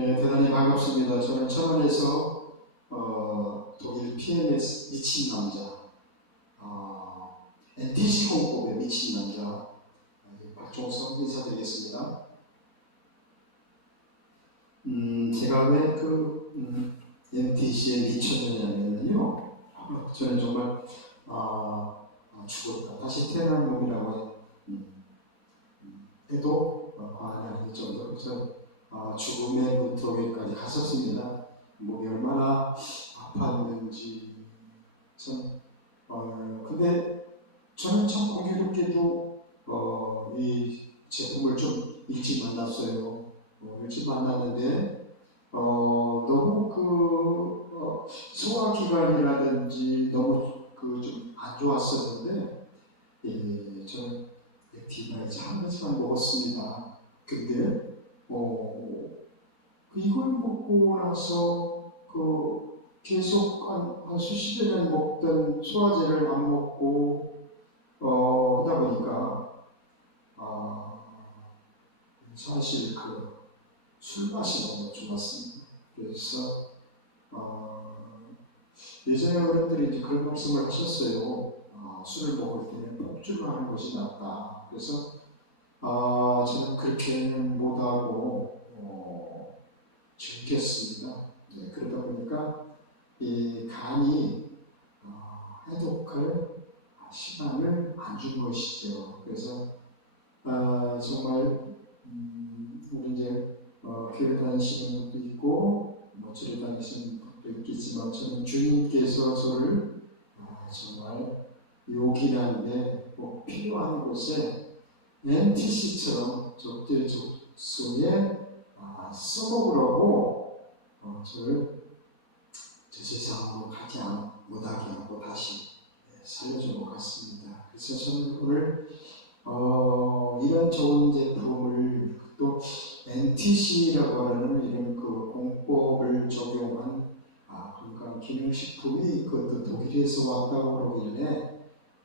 네, 대단히 반갑습니다. 저는 천안에서 독일 PMS 미친 남자, NTC 공법에 미친 남자 박종석 인사드리겠습니다. 제가 왜 NTC에 미쳤느냐면요, 저는 정말 죽었다 다시 태어난 몸이라고 해도 과언이 아닐 정도로 죽음의 문턱에까지 갔었습니다. 몸이 얼마나 아팠는지 근데 저는 참 공교롭게도 이 제품을 좀 일찍 만났어요. 일찍 만났는데 너무 소화기관이라든지 너무 좀 안 좋았었는데 저는 액티바이즈 한 가지만 먹었습니다. 근데 이걸 먹고 나서 계속 한 수십여 년 먹던 소화제를 안 먹고 하다 보니까 사실 술 맛이 너무 좋았습니다. 그래서 예전에 어른들이 이제 그런 말씀을 하셨어요. 술을 먹을 때는 폭주하는 것이 낫다. 그래서 저는 그렇게는 못하고 즐겼습니다. 네, 그러다 보니까 이 간이 해독할 시간을 안 준 것이죠. 그래서 정말 우리 이제 교회 다니시는 분도 있고 절에 다니시는 분도 있겠지만 저는 주님께서 저를 정말 요긴한데 꼭 필요한 곳에 NTC처럼 적재적소에 써먹으라고 저를 저 세상으로 가지 못하게 하고 다시 살려준 것 같습니다. 그래서 저는 오늘 이런 좋은 제품을 또 NTC라고 하는 이런 공법을 적용한 건강 기능식품이 그것도 독일에서 왔다고 그러길래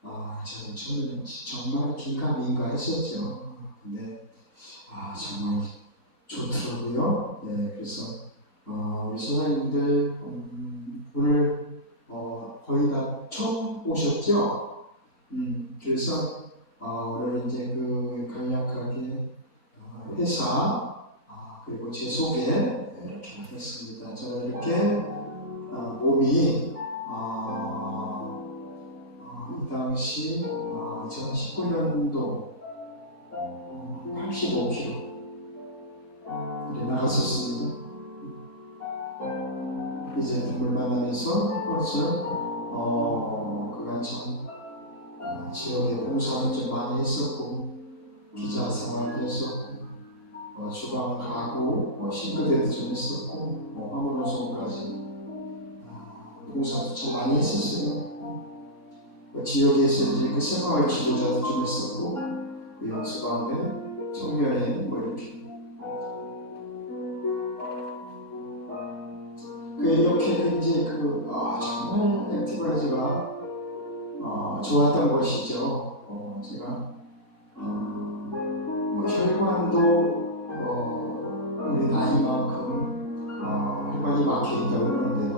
저는 정말 긴가민가 했었죠. 근데 정말 좋더라고요. 네, 그래서 우리 소장님들 오늘 거의 다 처음 오셨죠? 그래서 오늘 이제 간략하게 회사 그리고 제 소개 이렇게 하겠습니다. 저는 이렇게 몸이 이 당시 2019년도 85kg 나갔었습니다. 이 제품을 만나면서 그간 참 지역에 봉사를 좀 많이 했었고 기자 생활도 했었고 주방 가구 싱크대도 좀 했었고 화물노송까지 봉사도 참 많이 했었어요. 지역에서 이제 생활 지도자도 좀 했었고 영수가운데 청년회 이렇게 이렇게 이제 정말 액티바이즈가 좋았던 것이죠. 제가 혈관도 우리 나이만큼 혈관이 막혀 있다고 그러는데도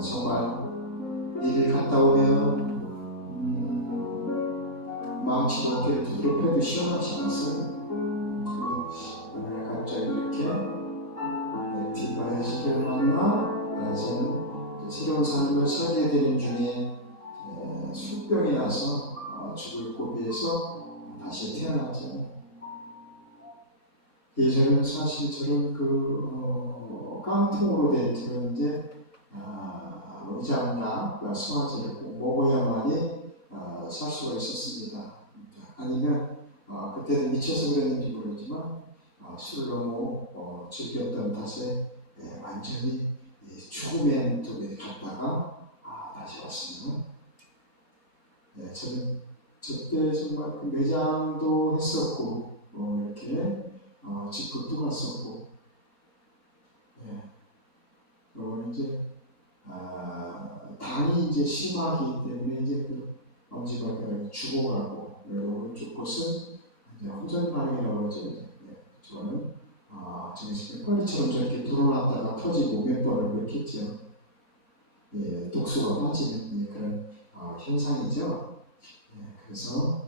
정말 일을 갔다 오면 망치로 이렇게 두드려펴도 시원하지 않았어요. 오늘 갑자기 이렇게 액티바이즈를 만나 저는 새로운 삶을 살게 되는 중에 술병이 나서 죽을 고비에서 다시 태어났죠. 예전에는 사실 저런 깡통으로 된 저런 이제 의장이나 소화제를 먹어야만이 살 수가 있었습니다. 아니면 그때는 미쳐서 그랬는지 모르지만 술을 너무 즐겼던 탓에 완전히 죽음의 문턱에 갔다가 다시 왔습니다. 저는 저때 정말 매장도 했었고 이렇게 직급도 갔었고 그러고 이제 당이 이제 심하기 때문에 이제 엄지발가락이 죽어가고 오른쪽 것은 이제 호전 반응이라고 그러죠. 저는 정신 꽈리처럼 저렇게 불어났다가 터지고 몇 번을 그렇겠죠. 예, 독소가 빠지는 예, 그런 현상이죠. 예, 그래서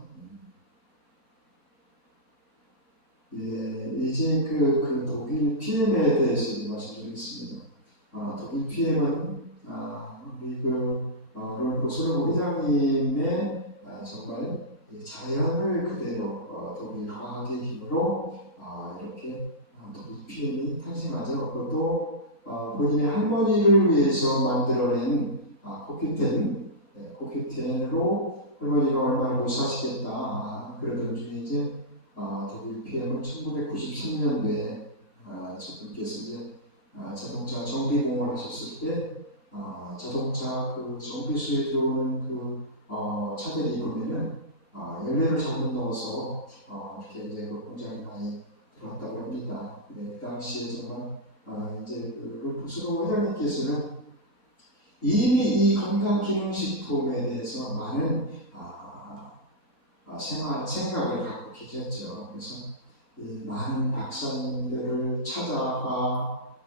예, 이제 그 독일 PM에 대해서 말씀드리겠습니다. 독일 PM은 우리 롤프 소르브 회장님의 정말 자연을 그대로 독일 과학의 힘으로 이렇게 독일 PM이 탄생하죠. 그것도 본인의 할머니를 위해서 만들어낸 코큐텐으로 할머니가 얼마나 못 사시겠다 그러던 중에 이제 독일 PM은 1993년도에 저분께서 이제 자동차 정비공을 하셨을 때 자동차 그 정비소에 들어오는 차들이 보면은 연료를 잘못 넣어서 이렇게 이제 그 공장에 많이 들어왔다고 합니다. 그 당시에 정말 이제 그 스로 회장님께서는 이미 이 건강기능식품에 대해서 많은 생각을 갖고 계셨죠. 그래서 이 많은 박사님들을 찾아가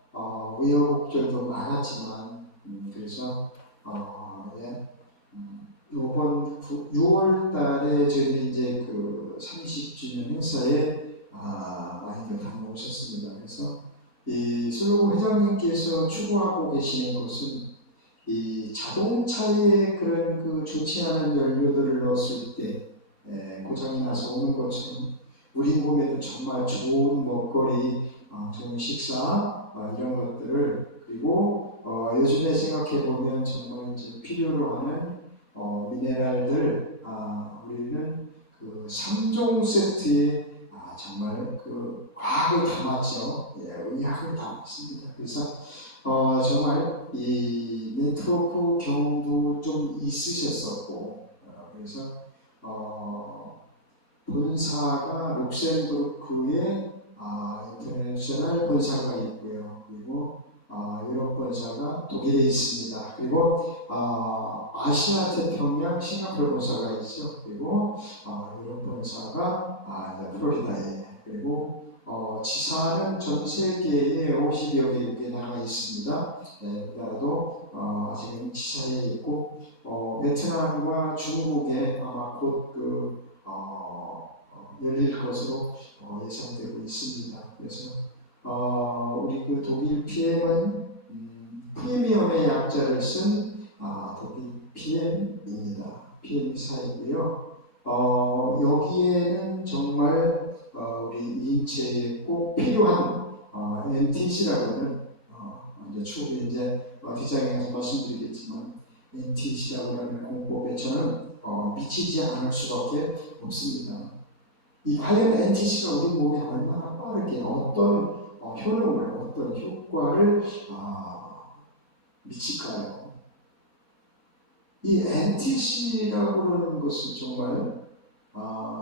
우여곡절도 많았지만 그래서 이번 6월 달에 저희는 이제 그 30주년 행사에 많이들 다녀오셨습니다. 그래서 이 솔로몬 회장님께서 추구하고 계시는 것은 이 자동차에 그런 그 좋지 않은 연료들을 넣었을 때 고장이 나서 오는 것처럼 우리 몸에도 정말 좋은 먹거리, 좋은 식사 이런 것들을 그리고 요즘에 생각해 보면 정말 이제 필요로 하는 미네랄들 우리는 그 3종 세트에 정말 그 과학을 담았죠. 예, 의학을 담았습니다. 그래서 정말 이 네트워크 경험도 좀 있으셨었고 그래서 본사가 룩셈부르크에 인터내셔널 본사가 있고요. 그리고 유럽 본사가 독일에 있습니다. 그리고 아시아 태평양 싱가포르 본사가 있죠. 그리고 유럽 본사가 플로리다에 그리고 지사는 전 세계에 50여 개국에 나가 있습니다. 우리나라도 지금 지사에 있고 베트남과 중국에 아마 곧 열릴 것으로 예상되고 있습니다. 그래서 우리 그 독일 PM은 프리미엄의 약자를 쓴 독일 PM입니다. PM4이고요. 여기에는 정말 우리 인체에 꼭 필요한 NTC라고 하는 이제 추후에 이제 뒷장에 가서 말씀드리겠지만 NTC라고 하는 공법에 저는 미치지 않을 수밖에 없습니다. 이 관련 NTC가 우리 몸에 얼마나 빠르게 어떤 효능을, 어떤 효과를 미칠까요? 이 NTC라고 그러는 것은 정말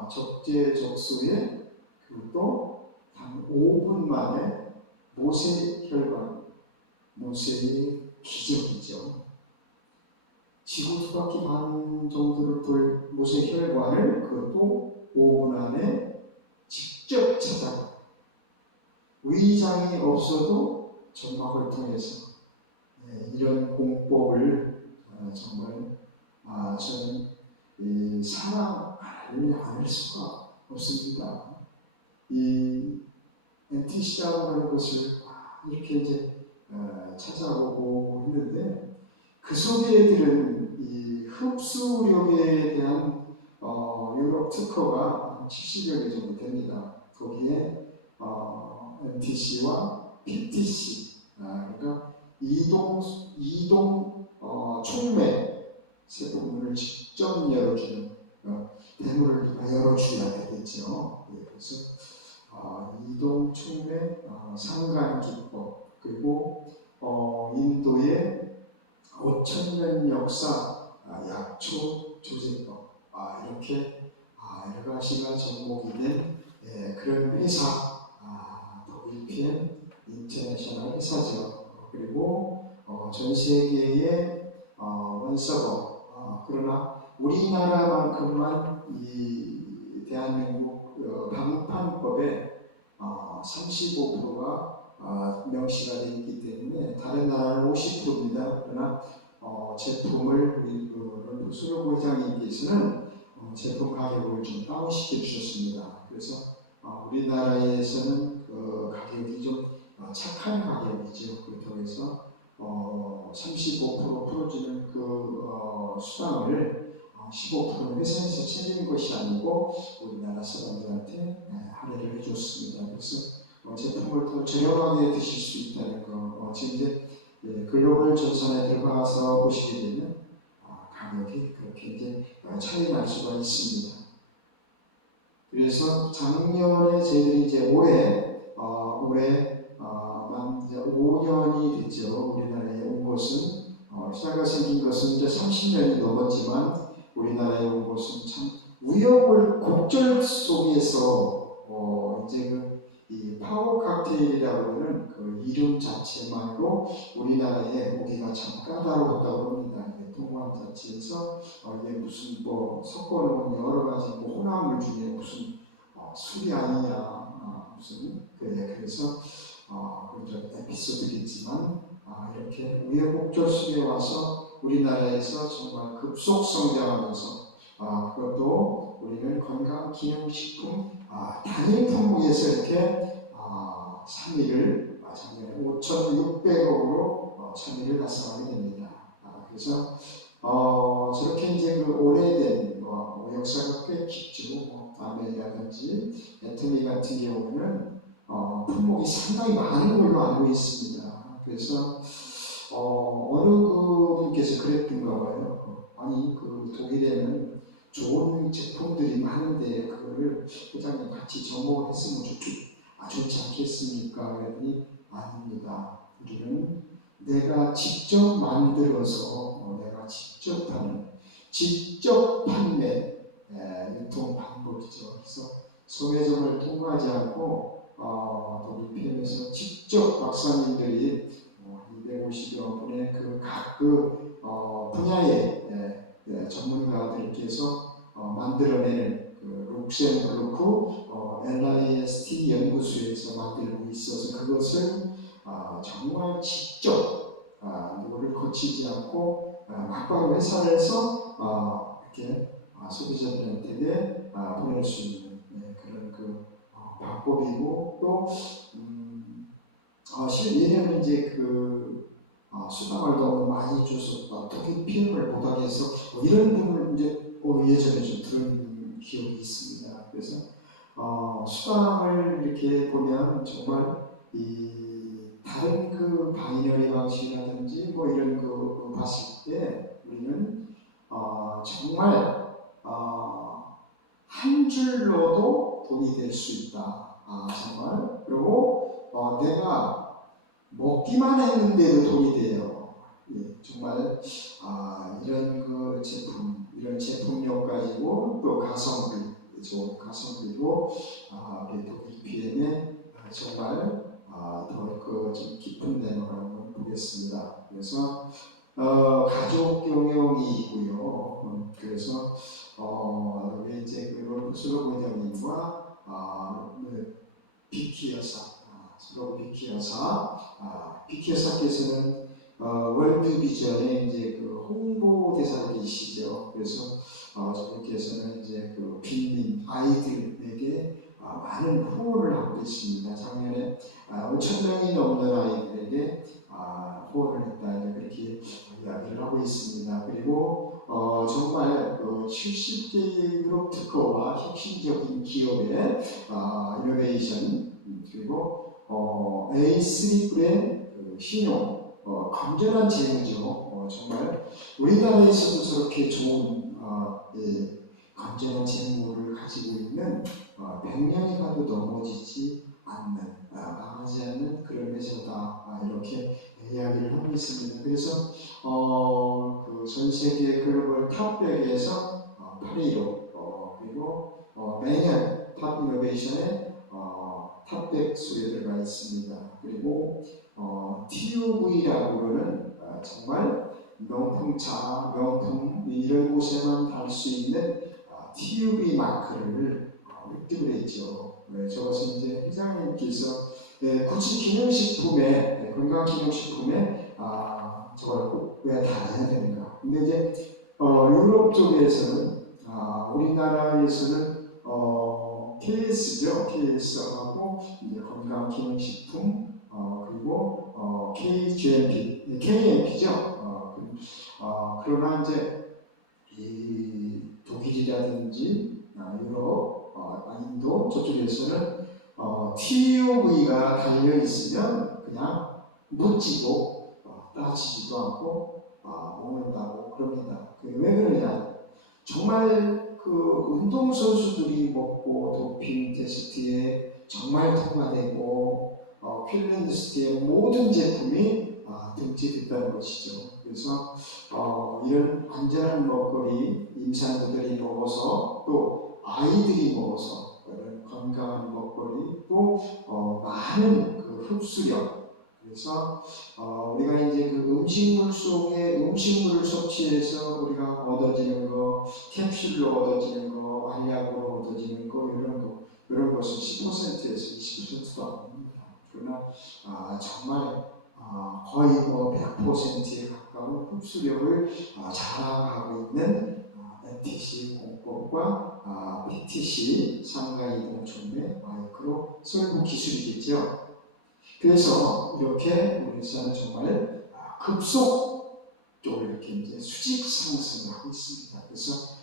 적재적소에 그것도 단 5분 만에 모세혈관, 모세의 기적이죠. 지구 2바퀴 반 정도를 돌 모세혈관을 그것도 5분 안에 직접 찾아가 위장이 없어도 점막을 통해서 이런 공법을 정말 저는 사랑하지 않을 수가 없습니다. 이 NTC라고 하는 것을 이렇게 이제 찾아보고 했는데 그 속에 들은 이 흡수력에 대한 유럽 특허가 70여 개 정도 됩니다. 거기에 MTC와 PTC, 그러니까 이동 촉매 세포문을 직접 열어주는 대문을 열어줘야 되겠죠. 그래서 이동 촉매 상간 기법 그리고 인도의 5,000년 역사 약초 조제법 이렇게 여러 가지가 접목이 된 그런 회사 독일 PM 인터내셔널 회사죠. 그리고 전 세계의 원서버 그러나 우리나라만큼만 이 대한민국 방판법에 35%가 명시가 되어 있기 때문에 다른 나라는 50%입니다. 그러나 제품을 우리 롤프스로 회장님께서는 제품 가격을 좀 다운시켜 주셨습니다. 그래서 우리나라에서는 그 가격이 좀 착한 가격이죠. 그렇다고 해서 35% 풀어주는 그 수당을 15%는 회사에서 챙기는 것이 아니고 우리나라 사람들한테 할애를 해줬습니다. 그래서 제품을 더 저렴하게 드실 수 있다는 거. 지금 이제 글로벌 전선에 들어가서 보시게 되면 가격이 그렇게 이제 차이 날 수가 있습니다. 그래서 작년에 저희들이 이제 올해 이제 5년이 됐죠. 우리나라에 온 것은 시사가 생긴 것은 이제 30년이 넘었지만 우리나라에 온 것은 참 우여곡절 속에서 이제 이 파워 칵테일이라고 하는 그 이름 자체만으로 우리나라에 오기가 참 까다로웠다고 합니다. 통관 자체에서 이게 무슨 뭐 섞어놓은 여러 가지 뭐 혼합물 중에 무슨 술이 아니냐 무슨 그래서 그런 에피소드겠지만 이렇게 우여곡절 속에 와서 우리나라에서 정말 급속 성장하면서 그것도 우리는 건강기능식품 단일 품목에서 이렇게 3위를 작년에 5,600억으로 3위를 달성하게 됩니다. 그래서 저렇게 이제 그 오래된 역사가 꽤 깊죠. 아멜이라든지 애터미 같은 경우는 품목이 상당히 많은 걸로 알고 있습니다. 그래서 어느 분께서 그랬던가 봐요. 아니 그 독일에는 좋은 제품들이 많은데 그거를 회장님 같이 접목했으면 좋지 않겠습니까? 그랬더니 아닙니다. 우리는 내가 직접 만들어서 내가 직접 하는 직접 판매 유통 방법이죠. 그래서 소매점을 통과하지 않고 독일 PM에서 직접 박사님들이 250여 분의 각 분야의 전문가들께서 만들어낸 룩셈부르크 LIST 연구소에서 만들고 있어서 그것을 정말 직접 노를 거치지 않고 막바로 회사에서 이렇게 소비자들한테 보낼 수 있는 그런 방법이고 또 왜냐면 이제 수당을 너무 많이 줘서 독일 PM을 못하게 해서 이런 부분을 이제 예전에 좀 들은 기억이 있습니다. 그래서 수당을 이렇게 보면 정말 다른 바이너리 방식이라든지 뭐 이런 봤을 때 우리는 정말 한 줄로도 돈이 될 수 있다. 정말. 그리고 내가 먹기만 했는데도 돈이 돼요. 정말 이런 이런 제품력 가지고 또 가성비, 좋은 가성비고 우리 독일 PM에 정말 좀 깊은 내용을 한번 보겠습니다. 그래서 가족 경영이고요. 그래서 우리 이제 슬로그 회장님과 비키 여사, 슬로그 비키 여사, 비키 여사께서는 월드 비전의 이제 홍보 대사이시죠. 그래서 저분께서는 이제 빈민 아이들에게 많은 후원을 하고 있습니다. 작년에 5,000명이 넘는 아이들에게 후원을 했다 이렇게 이야기를 하고 있습니다. 그리고 정말 70개 유럽 특허와 혁신적인 기업의 이노베이션 그리고 A3의 신용 건전한 재무죠. 정말 우리나라에서도 저렇게 좋은 건전한 재무를 가지고 있는 100년이 가도 넘어지지 않는 망하지 않는 그런 회사다 이렇게 이야기를 하고 있습니다. 그래서 전 세계 글로벌 탑 100에서 8위로 그리고 매년 탑 이노베이션의 탑 100 속에 들어가 있습니다. 그리고 TUV라고 하는 정말 명품차, 명품 이런 곳에만 달 수 있는 TUV 마크를 획득을 했죠. 저것은 이제 회장님께서 굳이 기능식품에 건강기능식품에 저걸 꼭 왜 달아야 되는가? 근데 이제 유럽 쪽에서는 우리나라에서는 KS죠. KS하고 이제 건강기능식품 그리고 KGMP, KMP죠. 그러나 이제 이 독일이라든지 유럽, 인도 저쪽에서는 TUV가 달려 있으면 그냥 묻지도 따지지도 않고 먹는다고 그럽니다. 왜 그러냐? 정말 그 운동선수들이 먹고 도핑 테스트에 정말 통과되고 필리니스트의 모든 제품이 등재됐다는 것이죠. 그래서 이런 안전한 먹거리 임산부들이 먹어서 또 아이들이 먹어서 이런 건강한 먹거리 또 많은 그 흡수력 그래서 우리가 이제 그 음식물 속에 음식물을 섭취해서 우리가 얻어지는 거 캡슐로 얻어지는 거 알약으로 얻어지는 거 이런 것은 10%에서 20%도 안 됩니다. 그러나 정말 거의 뭐 100%에 가까운 흡수력을 자랑하고 있는 MTC 공법과 PTC 상가이동 촉매 마이크로 솔브 기술이겠죠. 그래서 이렇게 우리 회사는 정말 급속적으로 이렇게 이제 수직 상승을 하고 있습니다. 그래서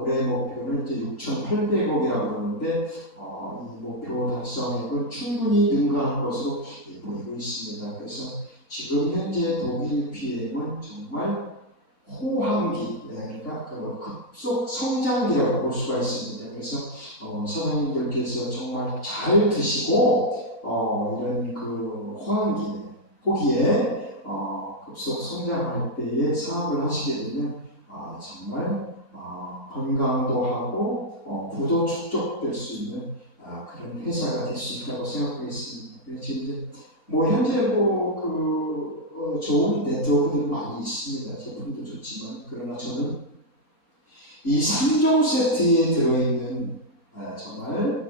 올해 목표는 이제 6,800억이라고 하는데 이 목표 달성액은 충분히 능가할 것으로 보이고 있습니다. 그래서 지금 현재 독일 PM은 정말 호황기, 그러니까 그 급속 성장기라고 볼 수가 있습니다. 그래서 사장님들께서 정말 잘 드시고 이런 그 호황기, 호기에 급속 성장할 때에 사업을 하시게 되면 정말 건강도 하고 부도 축적될 수 있는 그런 회사가 될 수 있다고 생각하겠습니다. 그래서 이제 현재 좋은 네트워크들이 많이 있습니다. 제품도 좋지만 그러나 저는 이 3종 세트에 들어있는 정말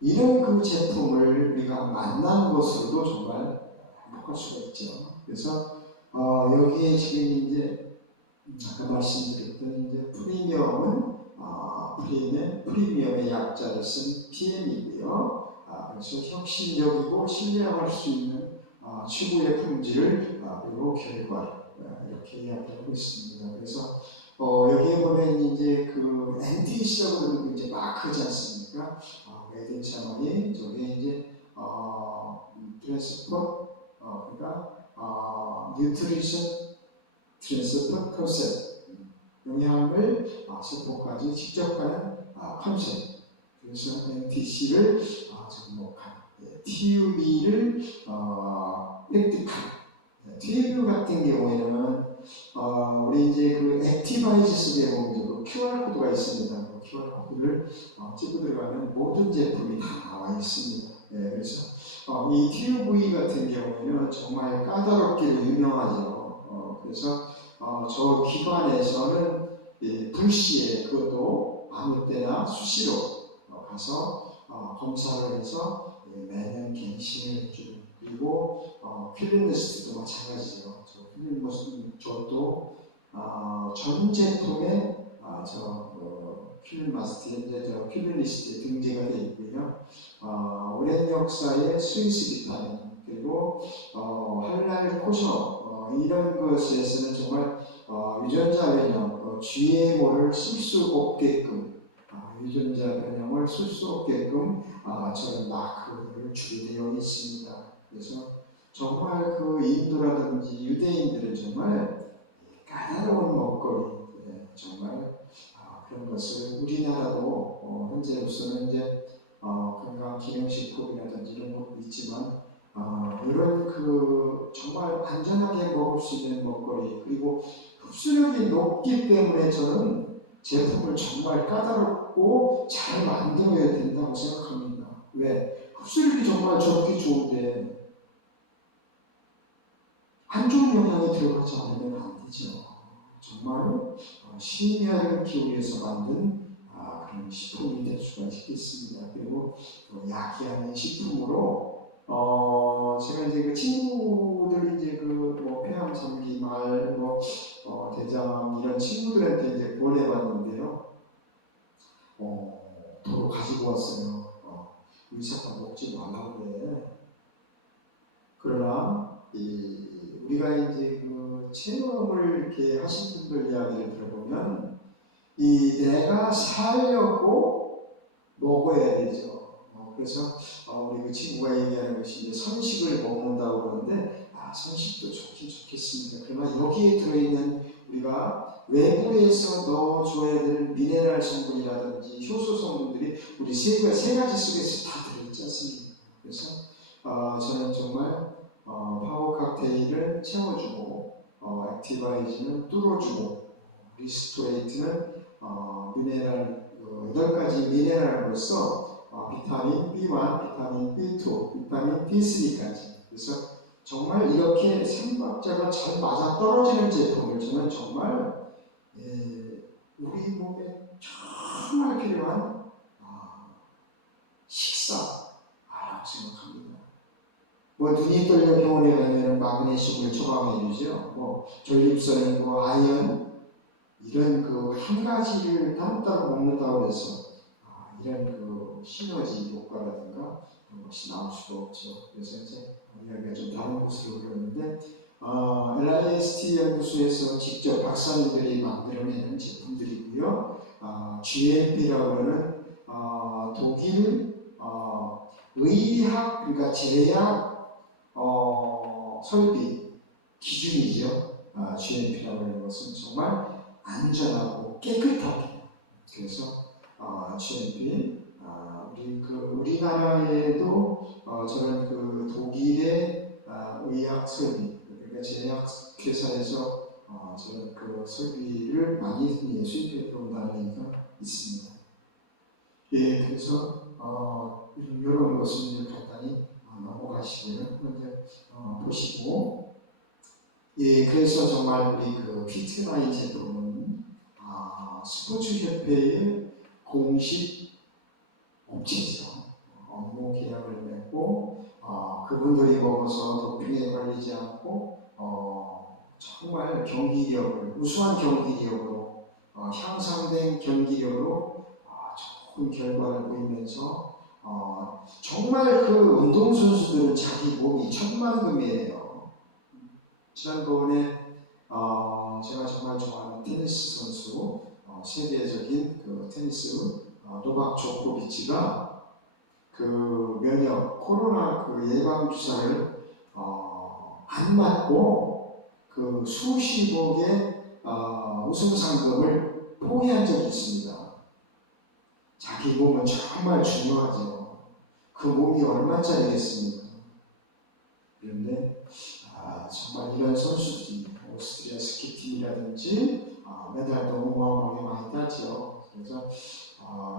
이런 그 제품을 우리가 만나는 것으로도 정말 행복할 수가 있죠. 그래서 여기에 지금 이제 아까 말씀드렸던 이제 프리미엄의 약자를 쓴 PM이고요. 그래서 혁신적이고 신뢰할 수 있는 최고의 품질을 그리고 결과 이렇게 이야기하고 있습니다. 그래서 여기에 보면 이제 그 NTC라고 하는 이제 마크지 않습니까? 메이드 인 저머니 저게 이제 트랜스포트 그러니까 뉴트리션 트랜스포트 컨셉 영양을 세포까지 직접 가는 컨셉 그래서 NTC를 접목한 TUB를 획득한 TUB 같은 경우에는 우리 이제 그 액티바이즈 속에 보면 그 QR 코드가 있습니다. 그 QR 코드를 찍고 들어가면 모든 제품이 다 나와 있습니다. 그래서 이 TUV 같은 경우에는 정말 까다롭기로 유명하죠. 그래서 저 기관에서는 불시에 그것도 아무 때나 수시로 가서 검사를 해서 매년 갱신을 해주고 그리고 필름리스트도 마찬가지죠. 저도 전 제품에 필름마스트에 이제 필름리스트에 등재가 되어 있고요. 오랜 역사의 스위스 비타민 그리고 할랄 코셔 이런 것에서는 정말 유전자 변형 GMO를 쓸 수 없게끔 유전자 변형을 쓸 수 없게끔 저런 마크를 주게 되어 있습니다. 그래서 정말 그 인도라든지 유대인들은 정말 까다로운 먹거리 정말 그런 것을 우리나라도 현재로서는 이제 건강 기능식품이라든지 이런 것도 있지만 이런 그 정말 안전하게 먹을 수 있는 먹거리 그리고 흡수력이 높기 때문에 저는 제품을 정말 까다롭고 잘 만들어야 된다고 생각합니다. 왜? 흡수력이 정말 저렇게 좋은데 안 좋은 영양이 들어가지 않으면 안 되죠. 정말 심혈을 기울여서 만든 그런 식품이 될 수가 있겠습니다. 그리고 또 야기하는 식품으로 제가 이제 그 친구들이 이제 그뭐 폐암 삼기 말 대장 이런 친구들한테 이제 보내봤는데요. 도로 가지고 왔어요. 의사가 먹지 말라고 그래. 그러나 우리가 이제 그 체험을 이렇게 하신 분들 이야기를 들어보면 내가 살려고 먹어야 되죠. 그래서 우리 그 친구가 얘기하는 것이 이제 선식을 먹는다고 그러는데 선식도 좋긴 좋겠습니다. 그러나 여기에 들어있는 우리가 외부에서 넣어줘야 되는 미네랄 성분이라든지 효소 성분들이 우리 세 가지 속에서 다 들어있지 않습니까? 그래서 저는 정말 파워 칵테일은 채워주고 액티바이즈는 뚫어주고 리스토레이트는 미네랄 8가지 미네랄로서 비타민 B1, 비타민 B2, 비타민 D3까지 그래서 정말 이렇게 삼박자가 잘 맞아 떨어지는 제품을 저는 정말 우리 몸에 정말 필요한 식사라고 생각합니다. 눈이 떨려 병원에 가면 마그네슘을 처방해 주죠. 전립선, 아연 이런 한 가지를 따로따로 먹는다고 해서 이런 시너지 효과라든가 그런 것이 나올 수가 없죠. 그래서 이제 이야기가 좀 다른 곳으로 흘렀는데 LIST 연구소에서 직접 박사님들이 만들어내는 제품들이고요. GMP라고 하는 독일 의학 그러니까 제약 설비 기준이죠. GMP라고 하는 것은 정말 안전하고 깨끗하게 그래서 GMP 우리나라에도 저는 독일의 의학 설비 그러니까 제약 회사에서 저는 설비를 많이 수입해 들어온다는 얘기가 있습니다. 그래서 이런 것을 간단히 넘어가시고요. 먼저 보시고 그래서 정말 우리 피트나인 제품은 스포츠협회의 공식 업체죠. 업무 계약을 맺고 그분들이 먹어서 도핑에 걸리지 않고 정말 경기력을 우수한 경기력으로 향상된 경기력으로 좋은 결과를 보이면서 정말 운동선수들은 자기 몸이 천만금이에요. 지난번에 제가 정말 좋아하는 테니스 선수 세계적인 테니스 노박 조코비치가 면역 코로나 예방 주사를 안 맞고 수십억의 우승 상금을 포기한 적이 있습니다. 자기 몸은 정말 중요하죠. 그 몸이 얼마짜리겠습니까? 그런데 정말 이런 선수들이 오스트리아 스키팀이라든지 메달도 어마어마하게 많이 따죠. 그래서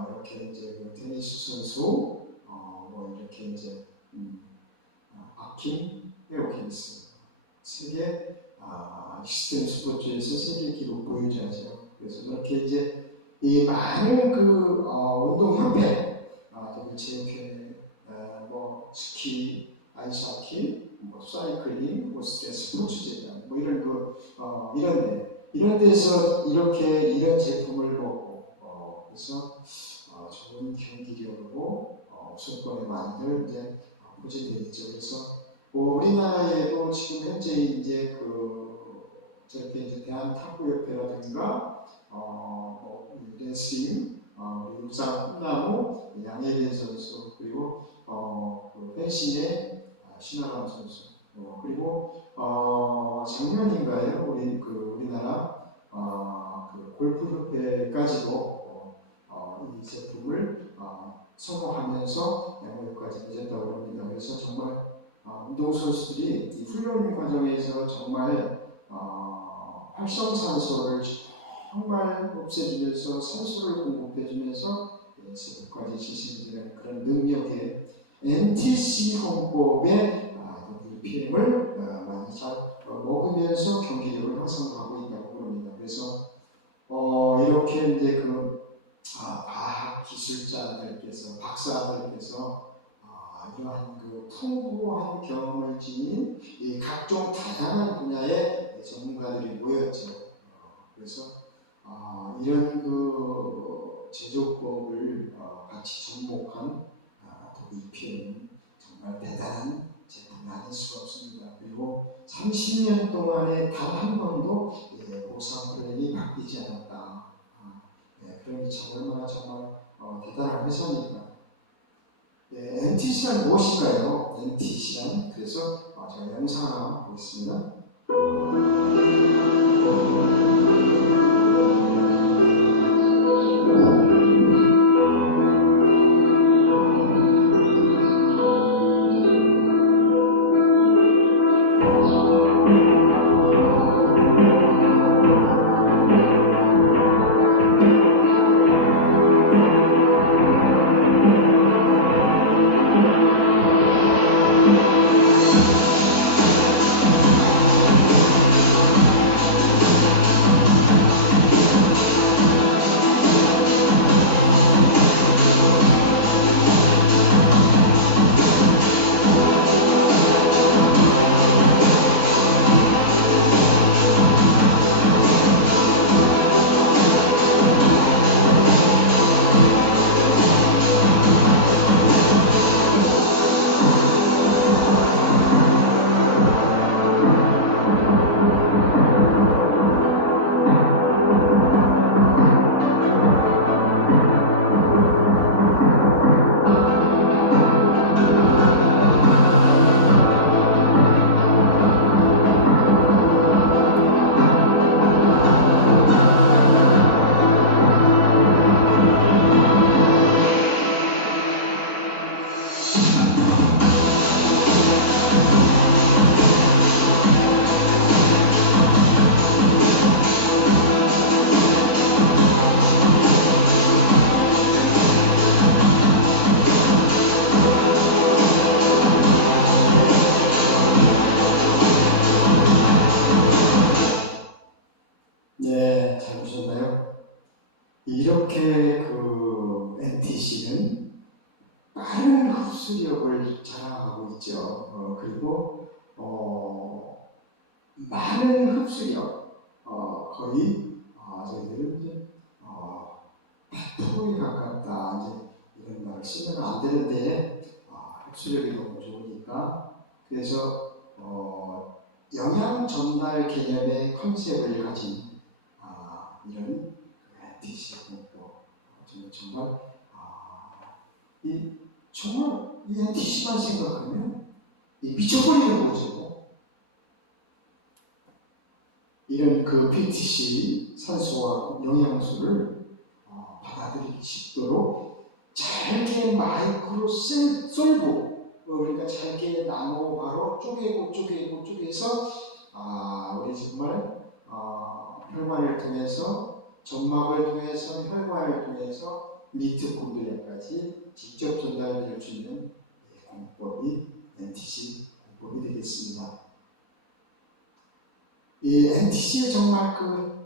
이렇게 이제 테니스 선수 이렇게 이제 아킴 헤어킨스 세계 익스트림 스포츠에서 세계 기록 보유자죠. 그래서 이렇게 이제 이 많은 운동협회 WCF회 스키, 아이스하키, 사이클링, 오스트리아 스포츠재단 이런 데서 이런 제품을 먹고 그래서 좋은 경기력으로 수도권에 많이들 이제 포진되어 있죠. 그래서 우리나라에도 지금 현재 이제 저렇게 이제 대한탁구협회라든가 레슬링, 육상 꿈나무 양예린 선수 그리고 펜싱의 신아람 선수 그리고 작년인가요? 우리나라 골프협회까지도 이 제품을 성공하면서 양호까지 맺었다고 합니다. 그래서 정말 운동선수들이 이 훈련 과정에서 정말 활성산소를 정말 없애주면서 산소를 공급해주면서 세포까지 지식되는 그런 능력의 NTC 공법의 PM을 많이 잘 먹으면서 경기력을 향상하고 있다고 합니다. 그래서 이렇게 이제 과학 교수님들께서 박사들께서 이러한 그 풍부한 경험을 지닌 이 각종 다양한 분야의 전문가들이 모였죠. 그래서 이런 그 제조법을 같이 접목한 독일 피해는 정말 대단한 제품이 아닐 수가 없습니다. 그리고 30년 동안에 단 한 번도 보상 플랜이 바뀌지 않았다. 그러니 참 얼마나 정말 대단한 회사입니다. NTC란 무엇인가요? NTC란 그래서 제가 영상 하나 보겠습니다. 네, 잘 보셨나요? 이렇게 그 NTC는 빠른 흡수력을 자랑하고 있죠. 그리고 많은 흡수력, 거의 저희들은 이제 100%에 가깝다. 이제 이런 말을 쓰면 안 되는데 흡수력이 너무 좋으니까 그래서 영양 전달 개념의 컨셉을 가진 이런 NTC 공법 정말 정말 이 NTC만 생각하면 미쳐버리는 거죠. 이런 그 PTC 산소와 영양소를 받아들이기 쉽도록 잘게 마이크로 썰고 그러니까 잘게 나노 바로 쪼개서 우리 정말 혈관을 통해서 점막을 통해서 혈관을 통해서 미토콘드리아까지 직접 전달될 수 있는 공법이 NTC 공법이 되겠습니다. 이 NTC의 정말 그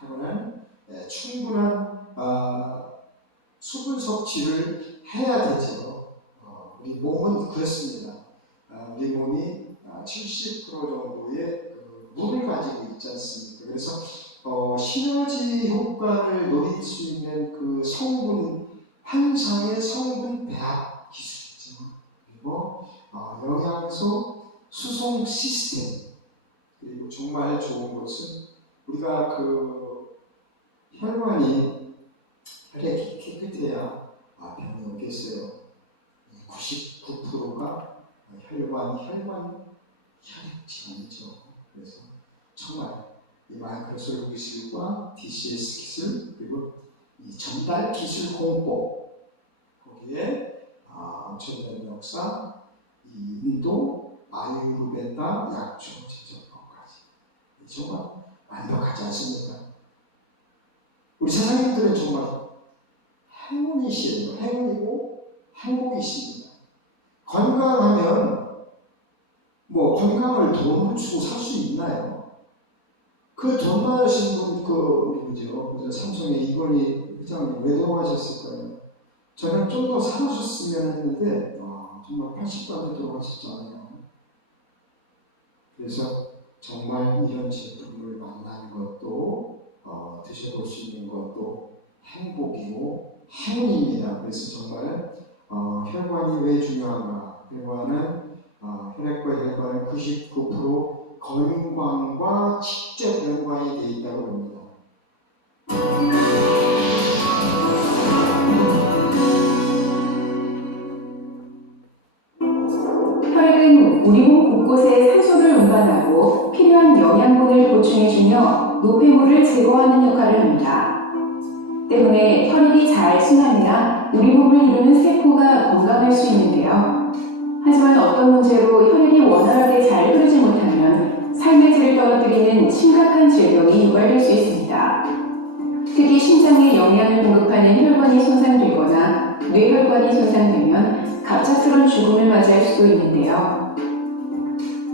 타고난 충분한 수분 섭취를 해야 되죠. 우리 몸은 그렇습니다. 우리 몸이 70% 정도의 물을 가지고 있지 않습니까? 그래서 시너지 효과를 노릴 수 있는 그 성분 환상의 성분 배합 기술이죠. 그리고 영양소 수송 시스템 그리고 정말 좋은 것은 우리가 그 혈관이 혈액이 깨끗해야 병이 오겠어요. 99%가 혈액질환이죠. 그래서 정말 이 마이크로 썰고 기술과 DCS 기술 그리고 이 전달 기술 공법 거기에 엄청난 역사, 이 인도 아유르베다 약초 제조법까지 정말 완벽하지 않습니까? 우리 사장님들은 정말 행운이시에요. 행운이고 행복이십니다. 건강하면 건강을 돈을 주고 살 수 있나요? 그 돈 많으신 분, 우리 삼성의 이건희 회장님 왜 돌아가셨을까요? 저는 좀 더 살아셨으면 했는데 정말 80대에 돌아가셨잖아요. 그래서 정말 이런 제품을 만나는 것도 드셔볼 수 있는 것도 행복이고 행운입니다. 그래서 정말 혈관이 왜 중요한가? 혈관은 혈액과 혈관은 99% 건강과 직접 연관이 되어 있다고 봅니다. 혈액은 우리 몸 곳곳에 산소를 운반하고 필요한 영양분을 보충해주며 노폐물을 제거하는 역할을 합니다. 때문에 혈액이 잘 순환이나 우리 몸을 이루는 세포가 건강할 수 있는데요. 하지만 어떤 문제로 혈액이 원활하게 잘 흐르지 못하면 삶의 질을 떨어뜨리는 심각한 질병이 유발될 수 있습니다. 특히 심장에 영양을 공급하는 혈관이 손상되거나 뇌혈관이 손상되면 갑작스러운 죽음을 맞이할 수도 있는데요.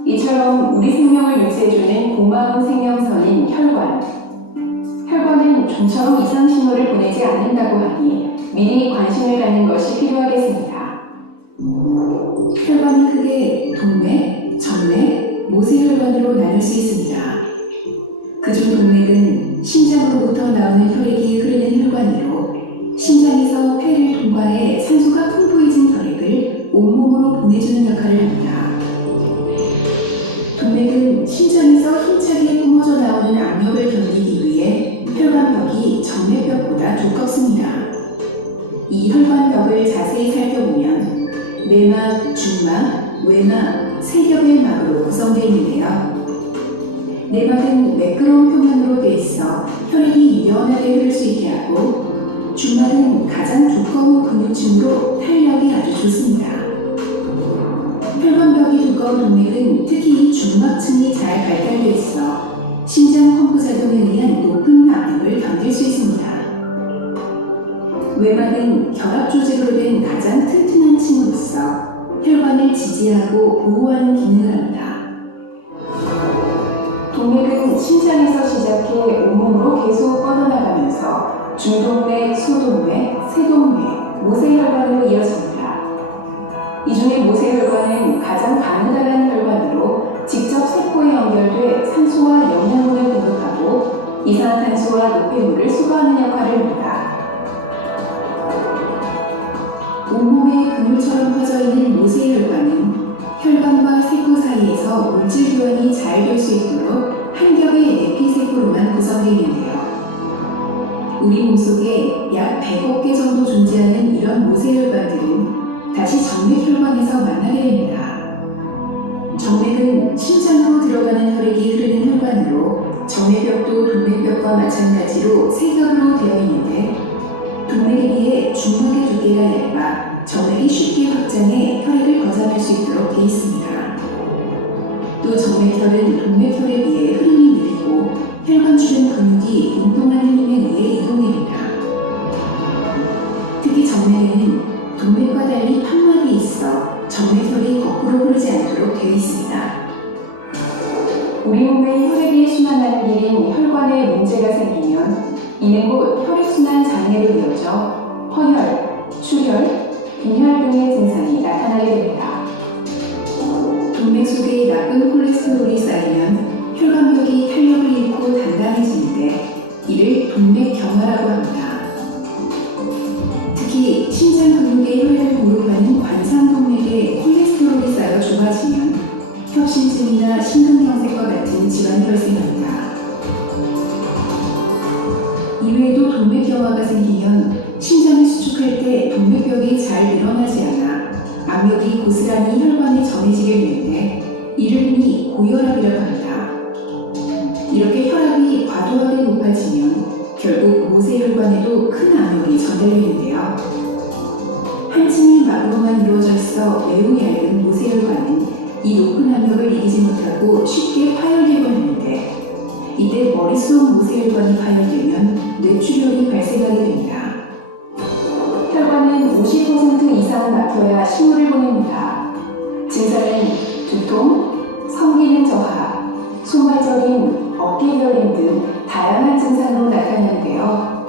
이처럼 우리 생명을 유지해주는 고마운 생명선인 혈관. 혈관은 좀처럼 이상 신호를 보내지 않는다고 하니 미리 관심을 갖는 것이 필요하겠습니다. 혈관은 크게 동맥, 정맥, 모세혈관으로 나눌 수 있습니다. 그중 동맥은 심장으로부터 나오는 혈액이 흐르는 혈관으로 심장에서 폐를 통과해 산소가 풍부해진 혈액을 온몸으로 보내주는 역할을 합니다. 동맥은 심장에서 힘차게 뿜어져 나오는 압력을 견디기 위해 혈관벽이 정맥벽보다 두껍습니다. 이 혈관벽을 자세히 살펴보면 내막, 중막, 외막, 세 겹의 막으로 구성되어 있는데요. 내막은 매끄러운 표면으로 되어 있어 혈액이 유연하게 흐를 수 있게 하고, 중막은 가장 두꺼운 근육층으로 탄력이 아주 좋습니다. 혈관벽이 두꺼운 동맥은 특히 중막층이 잘 발달되어 있어 심장 펌프 작용에 의한 높은 압력을 견딜 수 있습니다. 외막은 결합 조직으로 된 가장 튼튼한 층으로서 혈관을 지지하고 보호하는 기능을 합니다. 동맥은 심장에서 시작해 온몸으로 계속 뻗어나가면서 중동맥, 소동맥, 세동맥, 모세혈관으로 이어집니다. 이 중에 모세혈관은 가장 가느다란 혈관으로 직접 세포에 연결돼 산소와 영양분을 공급하고 이산화탄소와 노폐물을 수거하는 역할을 합니다. 온몸에 그물처럼 퍼져 있는 모세혈관은 혈관과 세포 사이에서 물질 교환이 잘 될 수 있도록 한 겹의 내피세포로만 구성되어 있는데요. 우리 몸속에 약 100억 개 정도 존재하는 이런 모세혈관들은 다시 정맥혈관에서 만나게 됩니다. 정맥은 심장으로 들어가는 혈액이 흐르는 혈관으로 정맥벽도 동맥벽과 마찬가지로 세 겹으로 되어 있는데, 동맥에 비해 중맥의 두께가 얇아 정맥이 쉽게 확장해 혈액을 거점할 수 있도록 되어 있습니다. 또 정맥혈은 동맥혈에 비해 흐름이 느리고 혈관 주변 근육이 운동하는 힘에 의해 이동됩니다. 특히 정맥에는 동맥과 달리 판막이 있어 정맥혈이 거꾸로 흐르지 않도록 되어 있습니다. 우리 몸의 혈액이 순환하는 길인 혈관에 문제가 생기면 이는 곧 혈액순환 장애로 이어져 허혈, 출혈, 빈혈 등의 증상이 나타나게 됩니다. 동맥 속에 나쁜 콜레스테롤이 쌓이면 혈관벽이 탄력을 잃고 단단해지는데 이를 동맥경화라고 합니다. 특히 심장 근육에 혈액을 공급하는 관상동맥에 콜레스테롤이 쌓여 좁아지면 협심증이나 심근경색과 같은 질환이 발생합니다. 이외에도 동맥경화가 생기면 심장을 수축할 때 동맥벽이 잘 늘어나지 않아 압력이 고스란히 혈관에 전해지게 되는데 이를 흔히 고혈압이라고 합니다. 이렇게 혈압이 과도하게 높아지면 결국 모세혈관에도 큰 압력이 전달되는데요. 한 층의 막으로만 이루어져 있어 매우 얇은 모세혈관은 이 높은 압력을 이기지 못하고 쉽게 파열되곤 하는데, 이때 머릿속 모세혈관이 파열되면 뇌출혈이 발생하게 됩니다. 혈관은 50% 이상 막혀야 신호를 보냅니다. 증상은 두통, 성기능 저하, 손발저림, 어깨결림 등 다양한 증상으로 나타나는데요.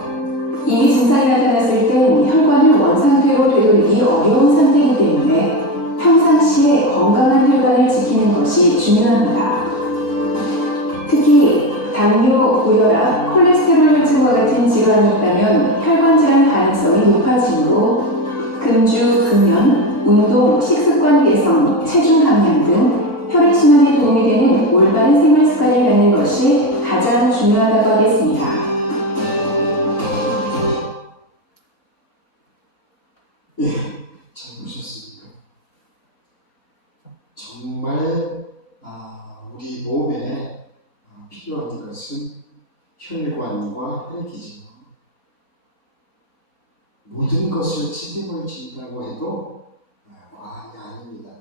이미 증상이 나타났을 땐 혈관을 원상태로 중요합니다. 특히 당뇨, 고혈압, 콜레스테롤 혈증과 같은 질환이 있다면 혈관 질환 가능성이 높아지므로 금주, 금연, 운동, 식습관 개선, 체중 감량 등 혈액순환에 도움이 되는 올바른 생활 습관을 갖는 것이 가장 중요하다고 하겠습니다. 잘 보셨습니까? 정말 우리 몸에 필요한 것은 혈관과 혈액이죠. 모든 것을 책임을 진다고 해도 과언이 아닙니다.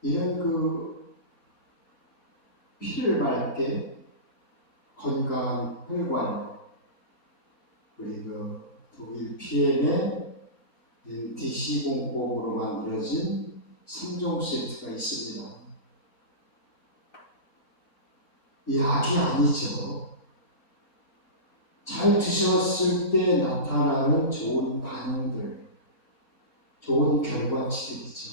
이런 피를 맑게 건강한 혈관, 우리 독일 PM의 NTC 공법으로 만들어진 3종 세트가 있습니다. 이 약이 아니죠. 잘 드셨을 때 나타나는 좋은 반응들, 좋은 결과치들이죠.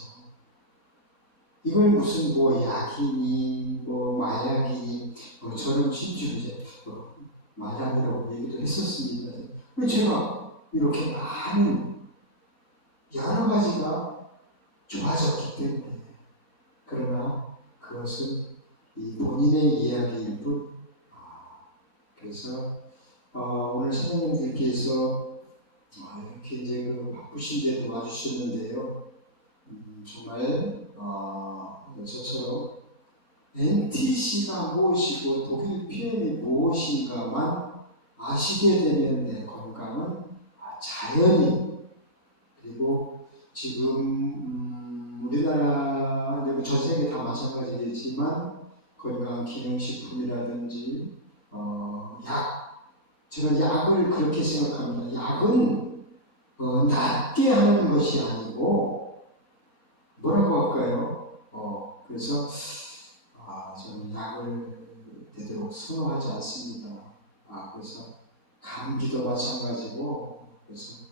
이걸 무슨 약이니, 마약이니, 저는 심지어 이제 마약이라고 얘기도 했었습니다. 왜 제가 이렇게 많은 여러 가지가 좋아졌기 때문에. 그러나 그것은 이 본인의 이야기일 뿐. 그래서 오늘 선생님들께서 이렇게 이제 바쁘신데도 와주셨는데요. 정말 저처럼 NTC가 무엇이고 독일 PM이 무엇인가만 아시게 되면 내 건강은 자연히, 그리고 지금 우리나라, 전 세계 다 마찬가지겠지만 건강 기능식품이라든지 제가 약을 그렇게 생각합니다. 약은 낫게 하는 것이 아니고 뭐라고 할까요? 그래서 저는 약을 되도록 선호하지 않습니다. 그래서 감기도 마찬가지고, 그래서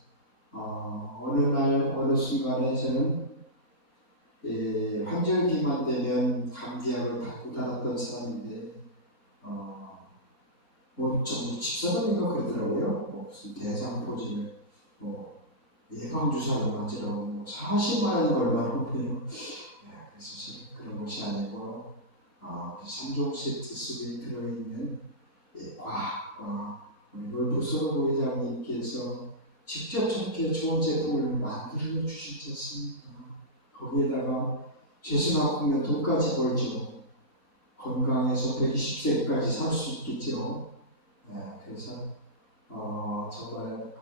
어느 날 어느 순간에 저는 환절기만 되면 감기약을 갖고 다녔던 사람인데 좀 집사람인가 그러더라고요. 무슨 대장포진을 예방주사를 맞으라고 40만 원이 얼마나 돼요. 그래서 저는 그런 것이 아니고 3종 세트 속에 들어있는 과학, 우리 롤프소로 회장님께서 직접 저렇게 좋은 제품을 만들어 주셨지 않습니까? 거기에다가 죄수만큼면 돈까지 벌죠. 건강해서 120세까지 살 수 있겠죠. 그래서 정말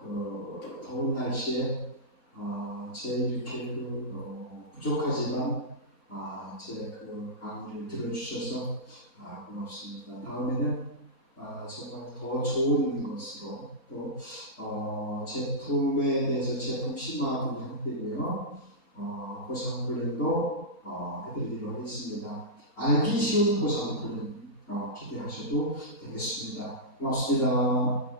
더운 날씨에 제 이렇게 부족하지만 제 강의를 들어주셔서 고맙습니다. 다음에는 정말 더 좋은 것으로 또 제품에 대해서 제품 심화도 해드리고요. 보상 훈련도 해드리기로 하겠습니다. 알기 쉬운 보상 훈련 기대하셔도 되겠습니다. 고맙습니다.